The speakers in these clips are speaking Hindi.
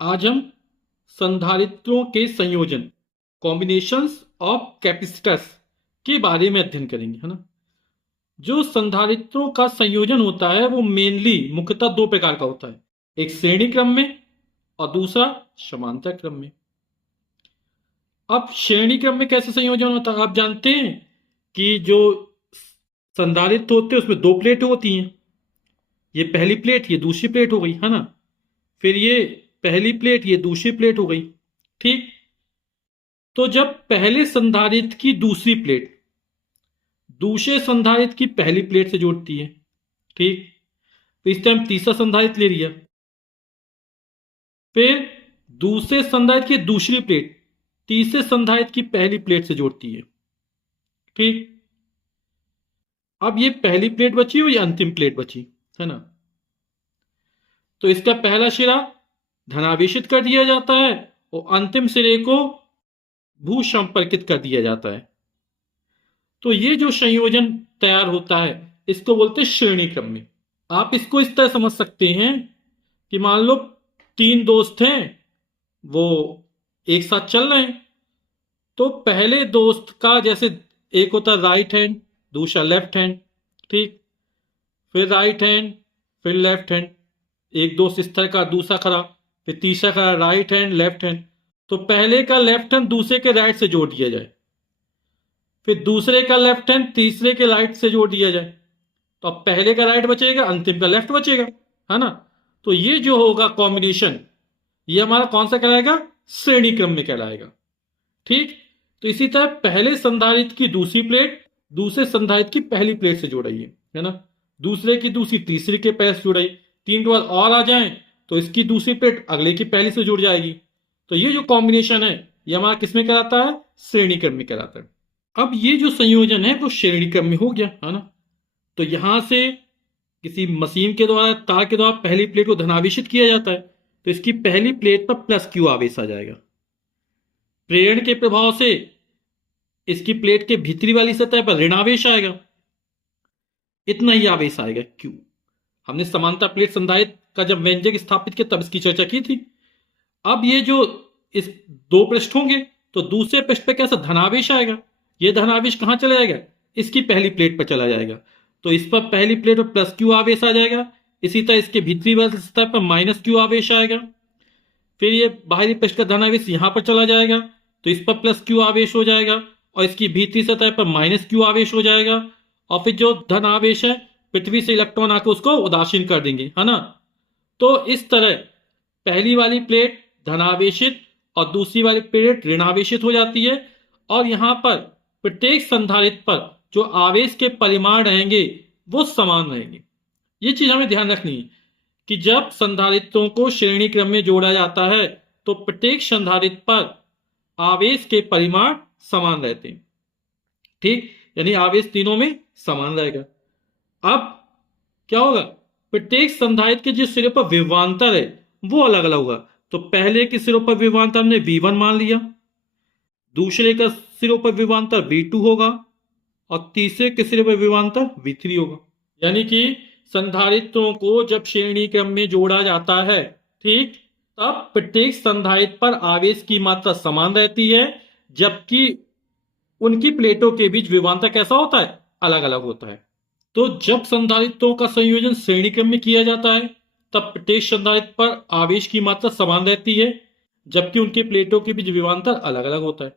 आज हम संधारित्रों के संयोजन कॉम्बिनेशंस ऑफ कैपेसिटर्स के बारे में अध्ययन करेंगे, है ना। जो संधारित्रों का संयोजन होता है वो मेनली मुख्यतः दो प्रकार का होता है, एक श्रेणी क्रम में और दूसरा समांतर क्रम में। अब श्रेणी क्रम में कैसे संयोजन होता है, आप जानते हैं कि जो संधारित्र होते हैं उसमें दो प्लेट होती हैं। ये पहली प्लेट, ये दूसरी प्लेट हो गई, है ना। फिर ये पहली प्लेट, ये दूसरी प्लेट हो गई। ठीक। तो जब पहले संधारित्र की दूसरी प्लेट दूसरे संधारित्र की पहली प्लेट से जोड़ती है, ठीक, तो इस टाइम तीसरा संधारित्र ले लिया। फिर दूसरे संधारित्र की दूसरी प्लेट तीसरे संधारित्र की पहली प्लेट से जोड़ती है, ठीक। अब ये पहली प्लेट बची और ये अंतिम प्लेट बची, है ना। तो इसका पहला सिरा धनावेशित कर दिया जाता है और अंतिम सिरे को भू संपर्कित कर दिया जाता है। तो ये जो संयोजन तैयार होता है इसको बोलते हैं श्रेणी क्रम में। आप इसको इस तरह समझ सकते हैं कि मान लो तीन दोस्त हैं, वो एक साथ चल रहे हैं। तो पहले दोस्त का जैसे एक होता है राइट हैंड, दूसरा लेफ्ट हैंड, ठीक। फिर राइट हैंड, फिर लेफ्ट हैंड, एक दोस्त इस तरह का, दूसरा खड़ा, फिर तीसरा खड़ा, राइट हैंड लेफ्ट हैंड। तो पहले का लेफ्ट हैंड दूसरे के राइट से जोड़ दिया जाए, फिर दूसरे का लेफ्ट हैंड तीसरे के राइट से जोड़ दिया जाए, तो अब पहले का राइट बचेगा, अंतिम का लेफ्ट बचेगा, है ना। तो ये जो होगा कॉम्बिनेशन, ये हमारा कौन सा कहलाएगा, श्रेणी क्रम में कहलाएगा, ठीक। तो इसी तरह पहले संधारित्र की दूसरी प्लेट दूसरे संधारित्र की पहली प्लेट से जोड़ाइए, है ना। दूसरे की दूसरी तीसरे के पैर से जुड़ाई, तीन के बाद और आ जाए तो इसकी दूसरी प्लेट अगले की पहली से जुड़ जाएगी। तो ये जो कॉम्बिनेशन है ये हमारा किसमें कहलाता है, श्रेणी क्रम में कहलाता है। अब ये जो संयोजन है वो श्रेणी क्रम में हो गया, है ना। तो यहां से किसी मशीन के द्वारा, तार के द्वारा पहली प्लेट को धनावेशित किया जाता है, तो इसकी पहली प्लेट पर प्लस क्यू आवेश आ जाएगा। प्रेरण के प्रभाव से इसकी प्लेट के भीतरी वाली सतह पर ऋणावेश आएगा, इतना ही आवेश आएगा क्यू। हमने समानता प्लेट संधारित्र का जब व्यंजक स्थापित किया तब इसकी चर्चा की थी। अब ये जो इस दो पृष्ठ होंगे तो दूसरे पृष्ठ पे कैसा धनावेश आएगा, ये धनावेश कहां चला जाएगा, इसकी पहली प्लेट पर चला जाएगा। तो इस पर पहली प्लेट पर प्लस क्यू आवेश आ जाएगा, इसी तरह इसके भीतरी वाली सतह पर माइनस क्यू आवेश आएगा। फिर ये बाहरी पृष्ठ का धनावेश यहां पर चला जाएगा, तो इस पर प्लस क्यू आवेश हो जाएगा और इसकी भीतरी सतह पर माइनस क्यू आवेश हो जाएगा। और फिर जो धन आवेश है पृथ्वी से इलेक्ट्रॉन आकर उसको उदासीन कर देंगे, है ना। तो इस तरह पहली वाली प्लेट धनावेशित और दूसरी वाली प्लेट ऋणावेशित हो जाती है। और यहां पर प्रत्येक संधारित्र पर जो आवेश के परिमाण रहेंगे वो समान रहेंगे। ये चीज हमें ध्यान रखनी है कि जब संधारित्रों को श्रेणी क्रम में जोड़ा जाता है तो प्रत्येक संधारित्र पर आवेश के परिमाण समान रहते हैं, ठीक। यानी आवेश तीनों में समान रहेगा। अब क्या होगा, प्रत्येक संधारित्र के जिस सिरे पर विभवांतर है वो अलग अलग होगा। तो पहले के सिरों पर विभवांतर हमने V1 मान लिया, दूसरे का सिरों पर विभवांतर V2 होगा और तीसरे के सिरे पर विभवांतर V3 होगा। यानी कि संधारित्रों को जब श्रेणी क्रम में जोड़ा जाता है, ठीक, तब प्रत्येक संधारित्र पर आवेश की मात्रा समान रहती है, जबकि उनकी प्लेटों के बीच विभवांतर कैसा होता है, अलग अलग होता है। तो जब संधारित्रों का संयोजन श्रेणी क्रम में किया जाता है तब प्रत्येक संधारित्र पर आवेश की मात्रा समान रहती है, जबकि उनके प्लेटों के बीच विभवांतर अलग अलग होता है।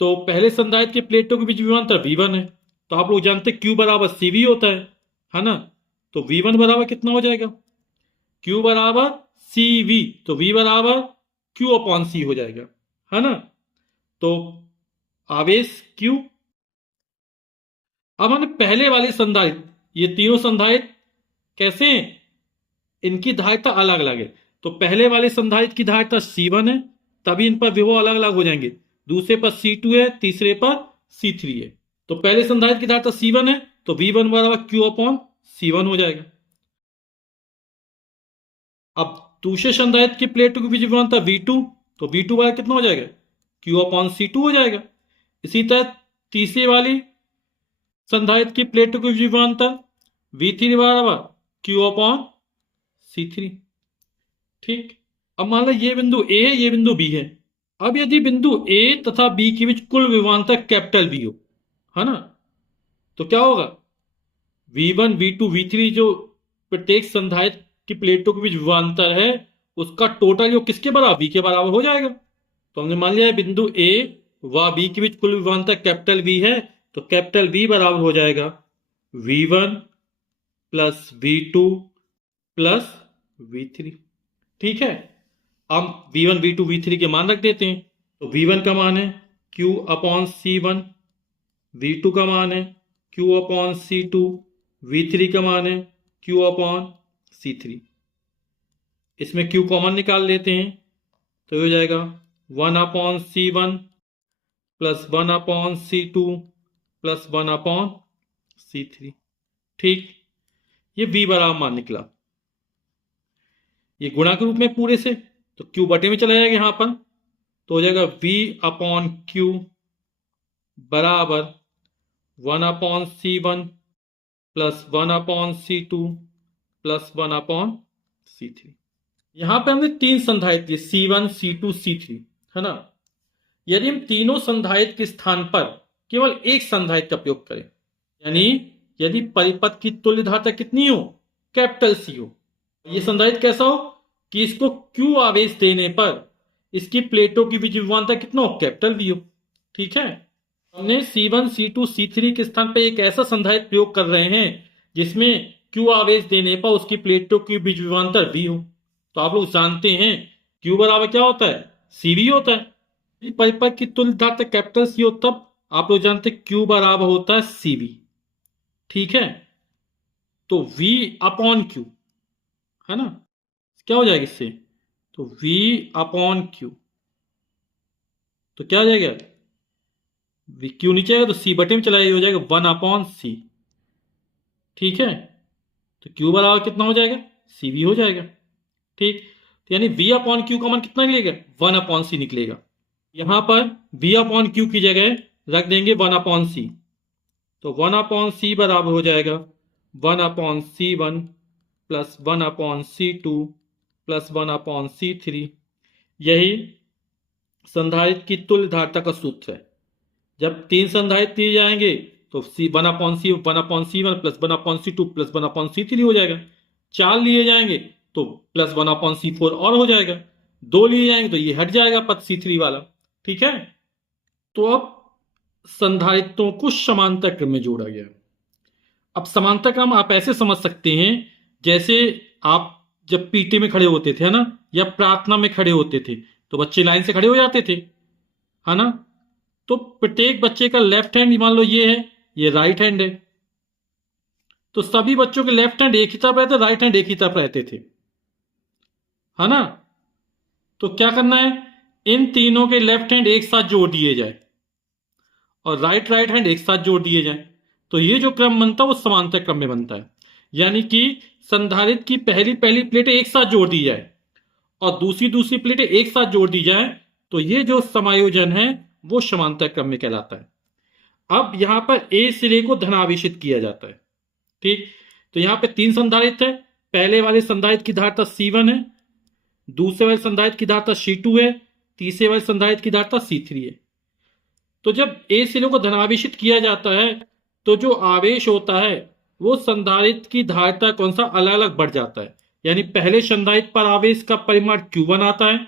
तो पहले संधारित्र के प्लेटों के बीच विभवांतर V1 है, तो आप लोग जानते हैं Q बराबर CV होता है ना। तो V1 बराबर कितना हो जाएगा, Q बराबर CV, तो V बराबर Q अपॉन C हो जाएगा, है ना। तो आवेश Q। अब हमने पहले वाले संधारित्र, ये तीनों संधारित्र कैसे हैं, इनकी धारिता अलग अलग है। तो पहले वाले संधारित्र की धारिता C1 है, तभी इन पर विभव अलग अलग हो जाएंगे। दूसरे पर C2 है, तीसरे पर C3 है। तो पहले संधारित्र की धारिता C1 है तो V1 बराबर Q अपॉन C1 हो जाएगा। अब दूसरे संधारित्र की प्लेटों के बीच विभवांतर V2, तो V2 बराबर कितना हो जाएगा, Q अपॉन C2 हो जाएगा। इसी तरह तीसरे वाली संधारित्र की प्लेटों के बीच विभवांतर V3 बराबर Q अपॉन C3, ठीक। अब मान लो ये बिंदु ए है, ये बिंदु बी है। अब यदि बिंदु ए तथा बी के बीच कुल विभवांतर कैपिटल वी हो, है ना, तो क्या होगा, V1 V2 V3 जो प्रत्येक संधारित्र की प्लेटों के बीच विभवांतर है, उसका टोटल योग किसके बराबर, V के बराबर हो जाएगा। तो हमने मान लिया है बिंदु ए व बी के बीच कुल विभवांतर कैपिटल वी है, तो कैपिटल वी बराबर हो जाएगा V1 plus V2 plus V3। ठीक है, हम V1 V2 V3 के मान रख देते हैं। तो V1 का मान है Q अपॉन C1, V2 का मान है Q अपॉन C2, V3 का मान है Q अपॉन C3। इसमें Q कॉमन निकाल लेते हैं, तो हो जाएगा 1 upon C1 plus 1 upon C2 plus 1 upon C3। ठीक, ये V बराबर मान निकला। ये गुणा के रूप में पूरे से, तो Q बटे में चला जाएगा यहां पर, तो हो जाएगा V अपॉन Q बराबर 1 upon C1 plus 1 upon C2 plus 1 upon C3। यहां पे हमने तीन संधारित्र C1 C2 C3, है ना। यदि हम तीनों संधारित्र के स्थान पर केवल एक संधारित्र का प्रयोग करें, यानी यदि परिपथ की तुल्य धारिता कितनी हो, कैपिटल C हो, ये संधारित्र कैसा हो कि इसको Q आवेश देने पर इसकी प्लेटों की बीच विभवांतर कितना हो, कैपिटल V हो। ठीक है, हमने C1 C2 C3 के स्थान पर एक ऐसा संधारित्र प्रयोग कर रहे हैं जिसमें Q आवेश देने पर उसकी प्लेटों की बीच विभवांतर V हो। तो आप लोग जानते हैं Q बराबर क्या होता है, CV होता है। परिपथ की तुल्य धारिता कैपिटल C हो तब आप लोग जानते हैं Q बराबर होता है CV। ठीक है, तो V अपॉन Q, है ना, क्या हो जाएगा इससे, तो V अपॉन Q, तो क्या हो जाएगा, V Q नीचे आएगा तो C बटे में चला हो जाएगा 1 अपॉन C। ठीक है, तो Q बराबर कितना हो जाएगा, CV हो जाएगा। ठीक, तो यानी V अपॉन Q का मान कितना निकलेगा, 1 अपॉन C निकलेगा। यहां पर V अपॉन Q की जगह रख देंगे 1 अपॉन C, तो 1 अपॉन C बराबर हो जाएगा 1 upon C1 plus 1 upon C2 plus 1 upon C3। यही संधारित्र की तुल्य धारिता का सूत्र है। जब तीन संधारित्र दिए जाएंगे तो 1 upon C1 plus 1 upon C2 plus 1 upon C3 हो जाएगा। 4 लिए जाएंगे तो प्लस 1 अपॉन C4 और हो जाएगा। 2 लिए जाएंगे तो ये हट जाएगा पद C3 वाला। ठीक है, तो अब संधारित्रों को समांतर क्रम में जोड़ा गया। अब समांतर क्रम आप ऐसे समझ सकते हैं जैसे आप जब पीटी में खड़े होते थे, है ना, या प्रार्थना में खड़े होते थे तो बच्चे लाइन से खड़े हो जाते थे, है ना। तो प्रत्येक बच्चे का लेफ्ट हैंड मान लो ये है, ये राइट हैंड है, तो सभी बच्चों के लेफ्ट हैंड एक ही तरफ रहते, राइट हैंड एक ही तरफ रहते थे, है ना। तो क्या करना है, इन तीनों के लेफ्ट हैंड एक साथ जोड़ दिए जाए और राइट हैंड एक साथ जोड़ दिए जाए, तो ये जो क्रम बनता है वो समांतर क्रम में बनता है। यानी कि संधारित्र की पहली प्लेटें एक साथ जोड़ दी जाए और दूसरी प्लेटें एक साथ जोड़ दी जाए, तो ये जो समायोजन है वो समांतर क्रम में कहलाता है। अब यहां पर ए सिरे को धनावेशित किया जाता है। ठीक, तो यहां पे तीन संधारित्र है। पहले वाले संधारित्र की धारिता C1 है, दूसरे वाले संधारित्र की धारिता C2 है, तीसरे वाले संधारित्र की धारिता C3 है। तो जब ए सिरे को धनावेशित किया जाता है तो जो आवेश होता है वो संधारित्र की धारिता कौन सा अलग अलग बढ़ जाता है। यानी पहले संधारित्र पर आवेश का परिमाण Q1 आता है,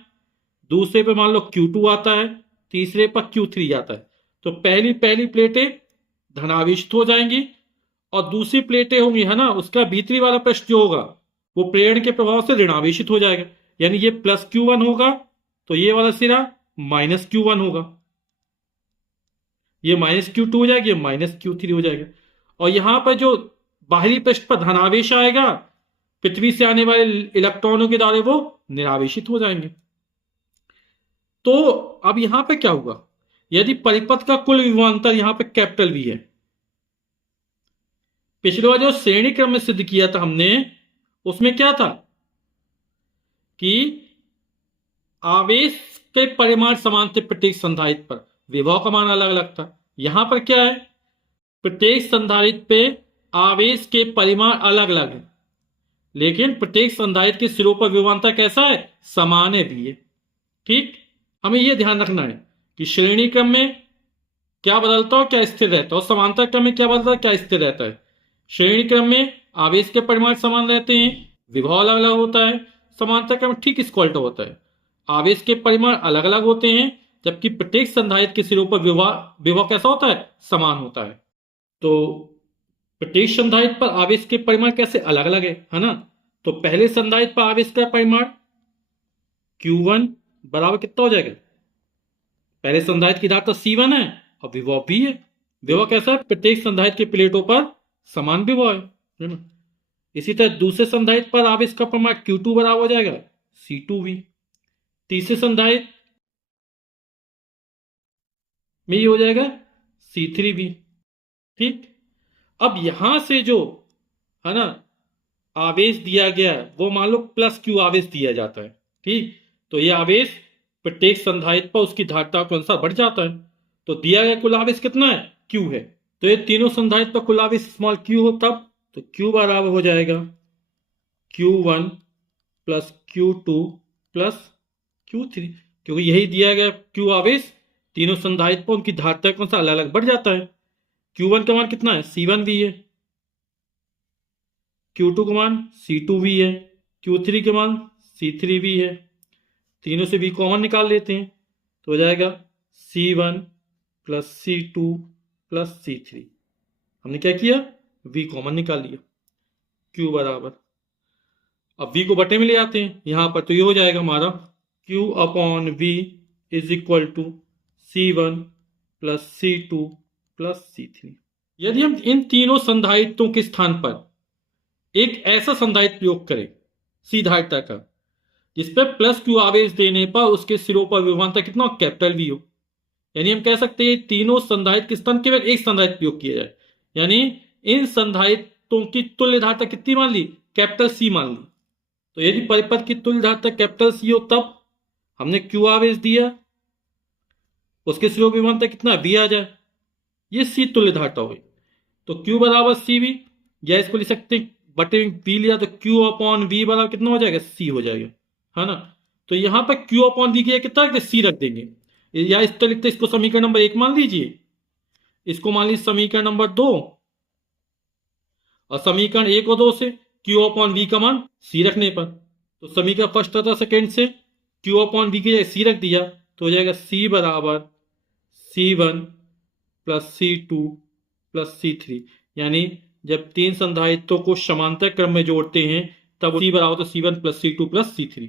दूसरे पे मान लो Q2 आता है, तीसरे पर Q3 आता है। तो पहली प्लेटें धनावेशित हो जाएंगी और दूसरी प्लेटें होंगी, है ना, उसका भीतरी वाला पृष्ठ जो होगा वो प्रेरण के प्रभाव से ऋणावेशित हो जाएगा। यानी ये प्लस Q1 होगा तो ये वाला सिरा माइनस Q1 होगा, ये माइनस Q2 हो जाएगा, ये माइनस Q3 हो जाएगा। और यहां पर जो बाहरी पृष्ठ पर धनावेश आएगा, पृथ्वी से आने वाले इलेक्ट्रॉनों के द्वारा वो निरावेशित हो जाएंगे। तो अब यहां पे क्या हुआ, यदि परिपथ का कुल विभवांतर यहां पे कैपिटल V है, पिछले बार जो श्रेणी क्रम में सिद्ध किया था हमने उसमें क्या था कि आवेश के परिमाण समान थे प्रत्येक संधारित्र पर, विभव का मान अलग अलग था। यहां पर क्या है, प्रत्येक संधारित्र पे आवेश के परिमाण अलग अलग है लेकिन प्रत्येक संधारित्र के सिरों पर विभवांतर कैसा है, समान है भी है। ठीक, हमें यह ध्यान रखना है कि श्रेणी क्रम में क्या बदलता है और क्या स्थिर रहता है, और समांतर क्रम में क्या बदलता है, क्या स्थिर रहता है। श्रेणी क्रम में आवेश के परिमाण समान रहते हैं, विभव अलग अलग होता है। समांतर क्रम ठीक इसका उल्टा होता है, आवेश के परिमाण अलग अलग होते हैं, जबकि प्रत्येक संधारित्र के सिरों पर विभव कैसा होता है, समान होता है। तो प्रत्येक संधारित्र पर आवेश के परिमाण कैसे अलग अलग है ना। तो पहले संधारित्र पर आवेश का परिमाण Q1 बराबर कितना हो जाएगा, पहले संधारित्र की धारिता C1 है और विभव भी है। विभव कैसा है, प्रत्येक संधारित्र की प्लेटों पर समान विभव है ना। इसी तरह दूसरे संधारित्र पर आवेश का परिमाण Q2 बराबर हो जाएगा C2V। तीसरे संधारित्र में ये हो जाएगा C3V। ठीक, अब यहां से जो है ना आवेश दिया गया है वो मान लो +Q आवेश दिया जाता है। ठीक, तो ये आवेश प्रत्येक संधारित्र पर उसकी धारिता के अनुसार बढ़ जाता है। तो दिया गया कुल आवेश कितना है, Q है। तो ये तीनों संधारित्र पर कुल आवेश स्मॉल q हो, तब तो Q बराबर हो जाएगा Q1 plus Q2 plus Q3, क्योंकि यही दिया गया Q आवेश तीनों संधारित्र पर उनकी धारिता के अनुसार अलग अलग बढ़ जाता है। Q1 का मान कितना है, C1V है। Q2 का मान C2V है। Q3 के मान C3V है। तीनों से V कॉमन निकाल लेते हैं तो हो जाएगा C1 plus C2 plus C3। हमने क्या किया, V कॉमन निकाल लिया। Q बराबर, अब V को बटे में ले आते हैं यहां पर, तो ये हो जाएगा हमारा Q upon V is equal to C1 plus C2 plus C3। यदि हम इन तीनों संधारित्रों के स्थान पर एक ऐसा संधारित्र प्रयोग करें सी धारिता का जिसपे +Q आवेश देने पर उसके सिरों पर विभवांतर कितना कैपिटल V हो, यानी हम कह सकते हैं तीनों संधारित्र के स्थान केवल एक संधारित्र प्रयोग किया जाए, यानी इन संधारित्रों की तुल्य धारिता कितनी मान ली, कैपिटल C मान ली। तो यदि परिपथ की तुल्य धारिता कैपिटल C हो तब हमने Q आवेश दिया, उसके सिरों विभवांतर कितना V आ जाए, ये C तुल्य धारिता हुई। तो Q बराबर CV, या इसको लिख सकते हैं बटे V लिया तो Q अपॉन V बराबर कितना हो जाएगा, C हो जाएगा, है ना। तो यहां पर Q अपॉन V की कितना रखते, C रख देंगे, या इस तरह लिखते इसको समीकरण नंबर 1 मान लीजिए, इसको मान लीजिए समीकरण नंबर 2, और समीकरण 1 और 2 से Q अपॉन V का मान C रखने पर, तो समीकरण फर्स्ट तथा सेकेंड से Q अपॉन V की जगह C रख दिया तो हो जाएगा C बराबर C1 plus C2 plus C3। यानी जब तीन संधारित्रों को समांतर क्रम में जोड़ते हैं तब C बराबर तो C1 plus C2 plus C3।